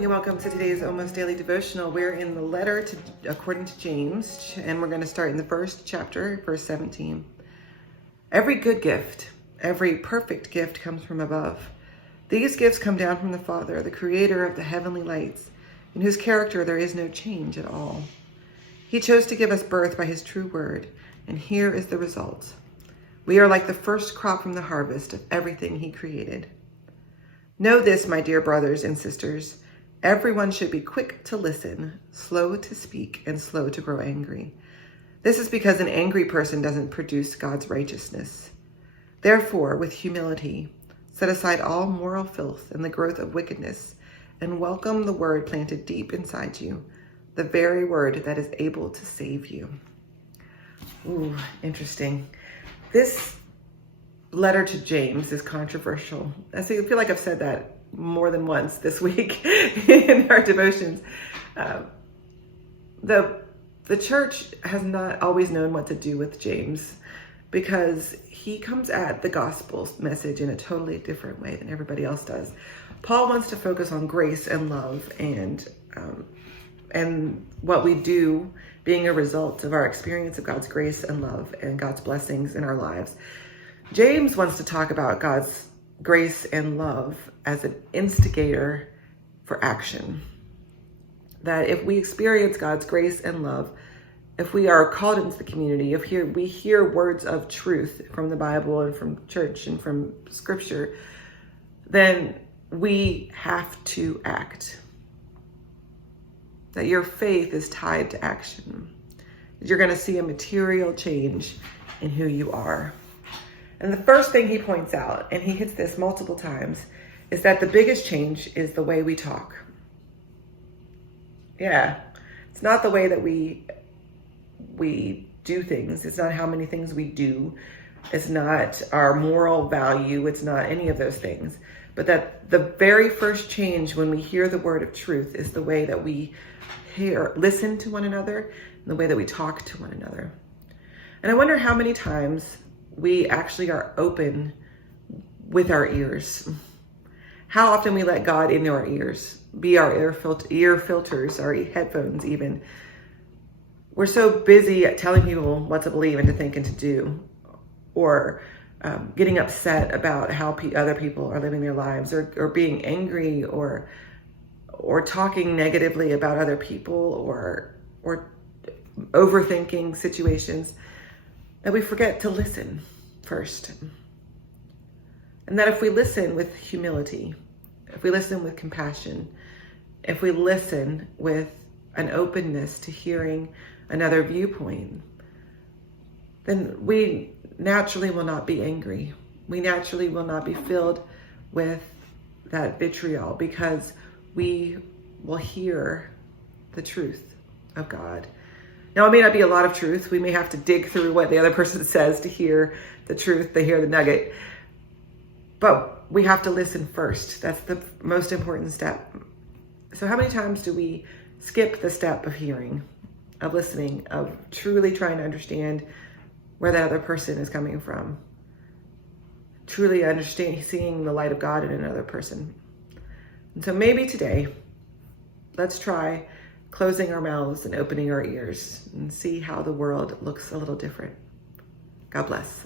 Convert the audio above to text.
morning and welcome to today's Almost Daily Devotional. We're in the letter according to James, and we're going to start in the first chapter, verse 17. Every good gift, every perfect gift comes from above. These gifts come down from the Father, the creator of the heavenly lights, in whose character there is no change at all. He chose to give us birth by his true word, and here is the result. We are like the first crop from the harvest of everything he created. Know this, my dear brothers and sisters. Everyone should be quick to listen, slow to speak, and slow to grow angry. This is because an angry person doesn't produce God's righteousness. Therefore, with humility, set aside all moral filth and the growth of wickedness, and welcome the word planted deep inside you, the very word that is able to save you. Ooh, interesting. This letter to James is controversial. I feel like I've said that more than once this week in our devotions. The church has not always known what to do with James because he comes at the gospel message in a totally different way than everybody else does. Paul wants to focus on grace and love and what we do being a result of our experience of God's grace and love and God's blessings in our lives. James wants to talk about God's grace and love as an instigator for action. That if we experience God's grace and love, if we are called into the community, if we hear words of truth from the Bible and from church and from scripture, then we have to act. That your faith is tied to action. You're going to see a material change in who you are. And the first thing he points out, and he hits this multiple times, is that the biggest change is the way we talk. Yeah, it's not the way that we do things. It's not how many things we do. It's not our moral value. It's not any of those things. But that the very first change when we hear the word of truth is the way that we listen to one another, and the way that we talk to one another. And I wonder how many times we actually are open with our ears. How often we let God into our ears, be our ear filters, our headphones even. We're so busy at telling people what to believe and to think and to do, or getting upset about how other people are living their lives, or being angry, or talking negatively about other people, or overthinking situations, that we forget to listen first. And that if we listen with humility, if we listen with compassion, if we listen with an openness to hearing another viewpoint, then we naturally will not be angry. We naturally will not be filled with that vitriol, because we will hear the truth of God. Now, it may not be a lot of truth. We may have to dig through what the other person says to hear the truth, to hear the nugget. But we have to listen first. That's the most important step. So how many times do we skip the step of hearing, of listening, of truly trying to understand where that other person is coming from? Truly seeing the light of God in another person. And so maybe today, let's try closing our mouths and opening our ears and see how the world looks a little different. God bless.